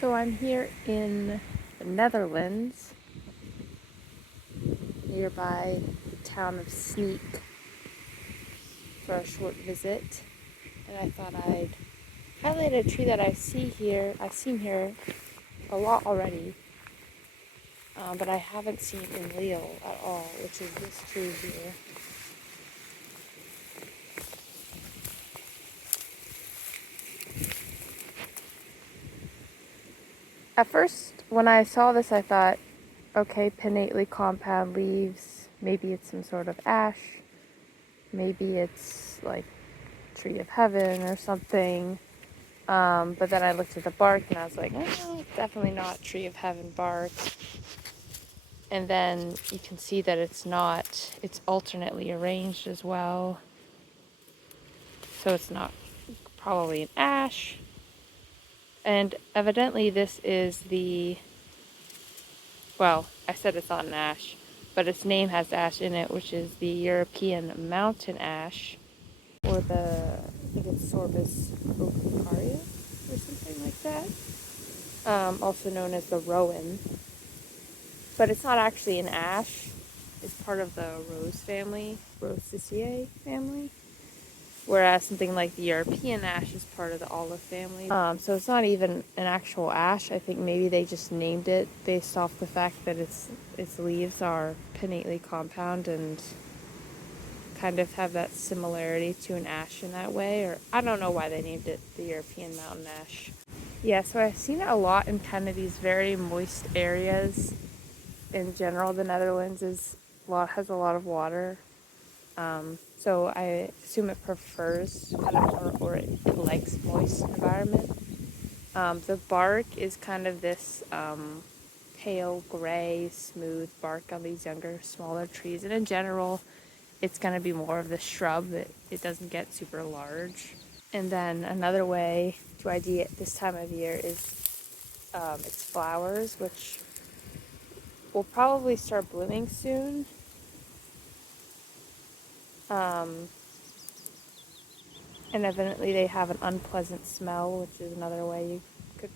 So I'm here in the Netherlands, nearby the town of Sneek, for a short visit, and I thought I'd highlight a tree that I've seen here a lot already, but I haven't seen in real at all, which is this tree here. At first, when I saw this, I thought, okay, pinnately compound leaves, maybe it's some sort of ash, maybe it's like tree of heaven or something. But then I looked at the bark and I was like, oh, definitely not tree of heaven bark. And then you can see that it's alternately arranged as well. So it's not probably an ash. And evidently this is I said it's not an ash, but its name has ash in it, which is the European mountain ash, or I think it's Sorbus ocaria or something like that. Also known as the Rowan. But it's not actually an ash. It's part of the Rosaceae family. Whereas something like the European ash is part of the olive family. So it's not even an actual ash. I think maybe they just named it based off the fact that its leaves are pinnately compound and kind of have that similarity to an ash in that way. Or I don't know why they named it the European mountain ash. Yeah, so I've seen it a lot in kind of these very moist areas. In general, the Netherlands has a lot of water. So I assume it prefers or it likes moist environment. The bark is kind of this pale gray, smooth bark on these younger, smaller trees. And in general, it's going to be more of the shrub. It doesn't get super large. And then another way to ID it this time of year is its flowers, which will probably start blooming soon. And evidently they have an unpleasant smell, which is another way you could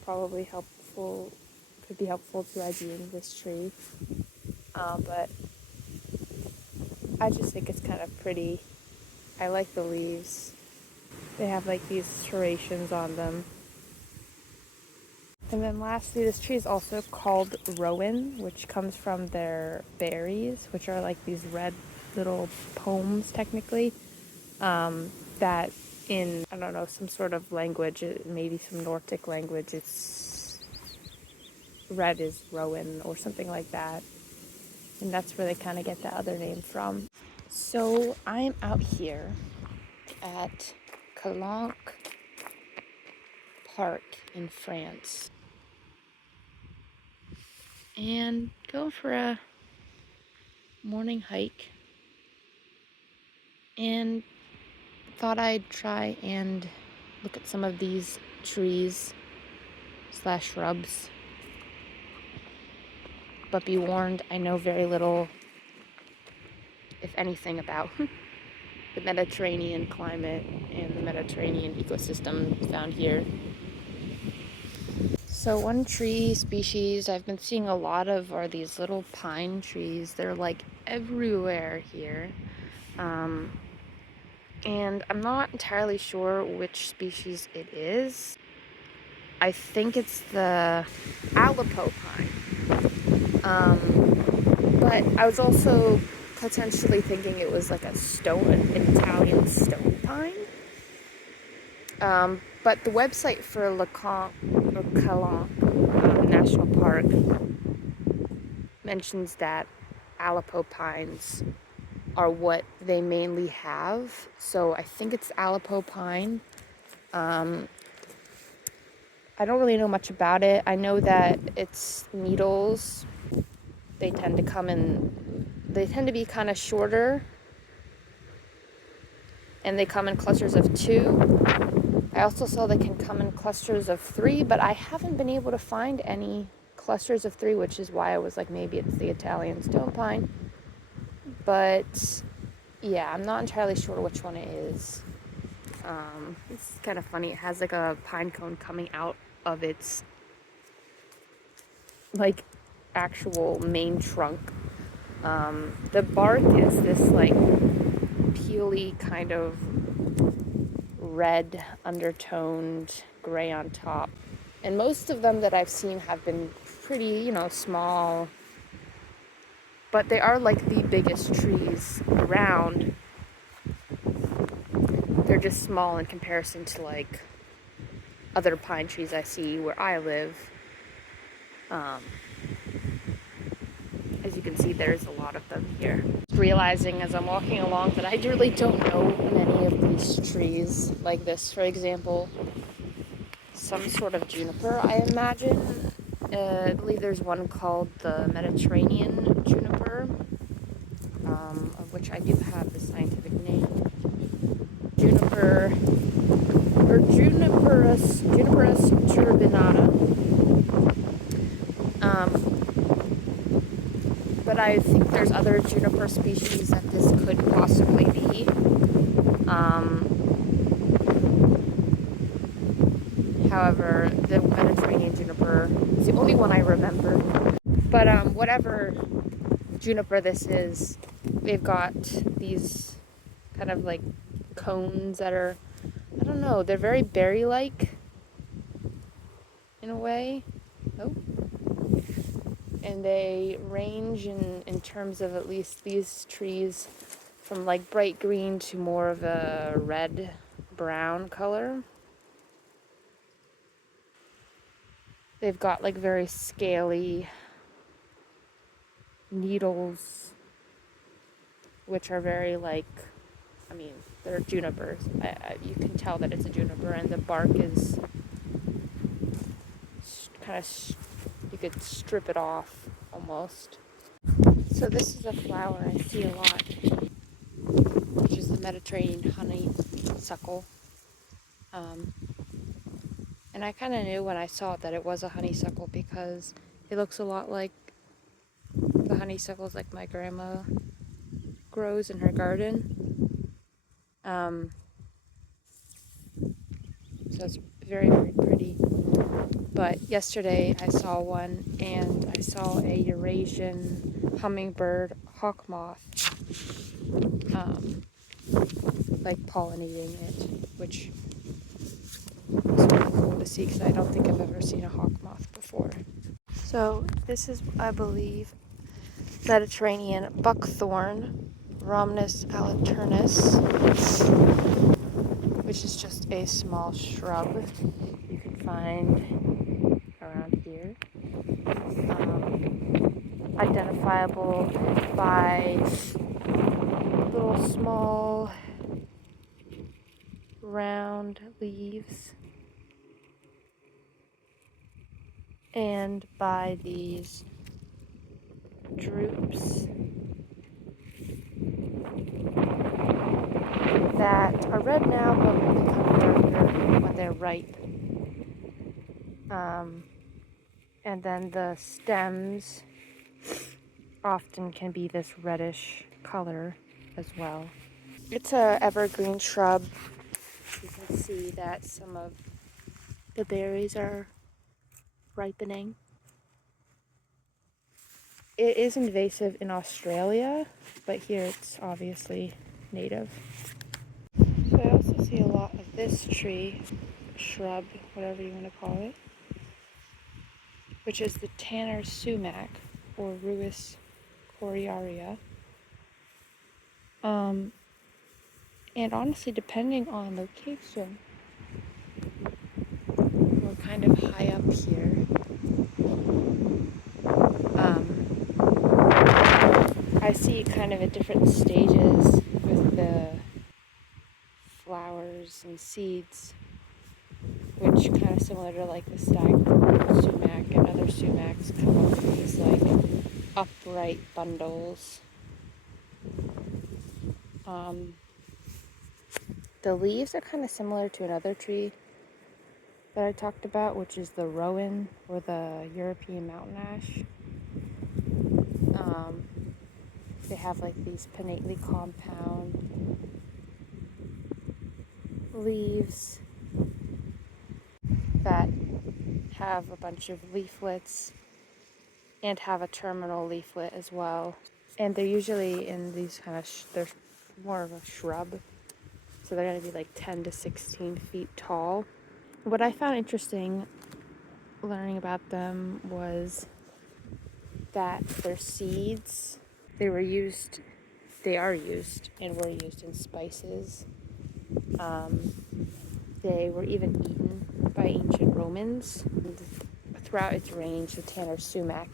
be helpful to IDing this tree. But I just think it's kind of pretty. I like the leaves. They have like these serrations on them. And then lastly, this tree is also called Rowan, which comes from their berries, which are like these red little pomes technically, that in, I don't know, some sort of language, maybe some Nordic language, it's red is Rowan or something like that. And that's where they kind of get the other name from. So I'm out here at Calanques Park in France and going for a morning hike, and thought I'd try and look at some of these trees / shrubs. But be warned, I know very little, if anything, about the Mediterranean climate and the Mediterranean ecosystem found here. So one tree species I've been seeing a lot of are these little pine trees. They're like everywhere here. And I'm not entirely sure which species it is. I think it's the Aleppo pine. But I was also potentially thinking it was like an Italian stone pine. But the website for Calanques National Park mentions that Aleppo pines are what they mainly have. So I think it's Aleppo pine. I don't really know much about it. I know that its needles, they tend to be kind of shorter, and they come in clusters of 2. I also saw they can come in clusters of 3, but I haven't been able to find any clusters of 3, which is why I was like, maybe it's the Italian stone pine. But yeah, I'm not entirely sure which one it is. It's kind of funny. It has like a pine cone coming out of its like actual main trunk. The bark is this like peely kind of red undertoned gray on top. And most of them that I've seen have been pretty, small. But they are like the biggest trees around. They're just small in comparison to like other pine trees I see where I live. As you can see, there's a lot of them here. Realizing as I'm walking along that I really don't know many of these trees. Like this, for example, some sort of juniper, I imagine. I believe there's one called the Mediterranean juniper, of which I do have the scientific name. Juniper, or Juniperus turbinata. But I think there's other juniper species that this could possibly be. However, the Mediterranean juniper is the only one I remember. But whatever juniper this is, they've got these kind of like cones that are, I don't know, they're very berry-like in a way. Oh. And they range in terms of at least these trees from like bright green to more of a red-brown color. They've got like very scaly needles, which are very like, they're junipers. You can tell that it's a juniper, and the bark is kind of, you could strip it off almost. So this is a flower I see a lot, which is the Mediterranean honeysuckle. And I kind of knew when I saw it that it was a honeysuckle because it looks a lot like the honeysuckles like my grandma grows in her garden. So it's very, very pretty. But yesterday I saw one, and I saw a Eurasian hummingbird hawk moth like pollinating it, which was really cool to see because I don't think I've ever seen a hawk moth before. So this is, I believe, Mediterranean buckthorn, Rhamnus alternus, which is just a small shrub you can find around here. Identifiable by little small round leaves and by these drupes that are red now but will become darker when they're ripe. And then the stems often can be this reddish color as well. It's a evergreen shrub. You can see that some of the berries are ripening. It is invasive in Australia, but here it's obviously native. So I also see a lot of this tree, shrub, whatever you want to call it, which is the Tanner sumac, or Ruis coriaria. And honestly, depending on location, we're kind of high up here. I see it kind of at different stages with the flowers and seeds, which kind of similar to like the stag sumac and other sumacs come up in these like upright bundles. The leaves are kind of similar to another tree that I talked about, which is the Rowan, or the European mountain ash. They have like these pinnately compound leaves that have a bunch of leaflets and have a terminal leaflet as well. And they're usually in these kind of, they're more of a shrub. So they're going to be like 10 to 16 feet tall. What I found interesting learning about them was that their seeds, they are used and were used in spices. They were even eaten by ancient Romans. And throughout its range, the tanner sumac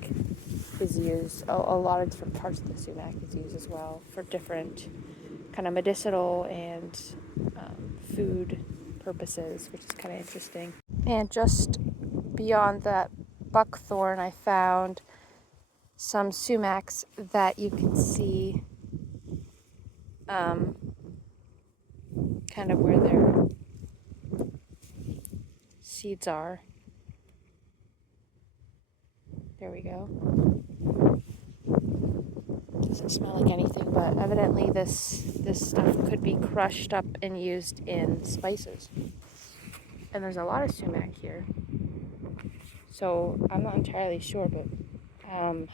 is used. A lot of different parts of the sumac is used as well for different kind of medicinal and food purposes, which is kind of interesting. And just beyond that buckthorn, I found some sumacs that you can see kind of where their seeds are. There we go. Doesn't smell like anything, but evidently this stuff could be crushed up and used in spices. And there's a lot of sumac here. So I'm not entirely sure, but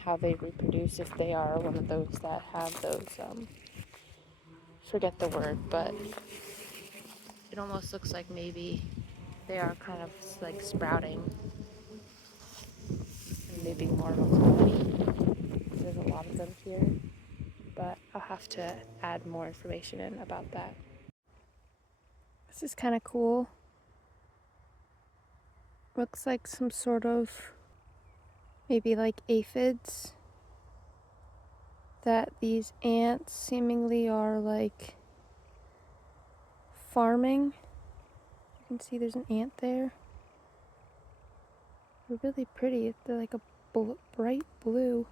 how they reproduce, if they are one of those that have those, forget the word, but it almost looks like maybe they are kind of like sprouting and maybe more of a colony. There's a lot of them here, but I'll have to add more information in about that. This is kind of cool. Looks like some sort of maybe like aphids that these ants seemingly are like farming. You can see there's an ant there. They're really pretty. They're like a bright blue.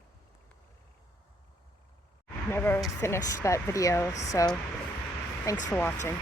Never finished that video, so thanks for watching.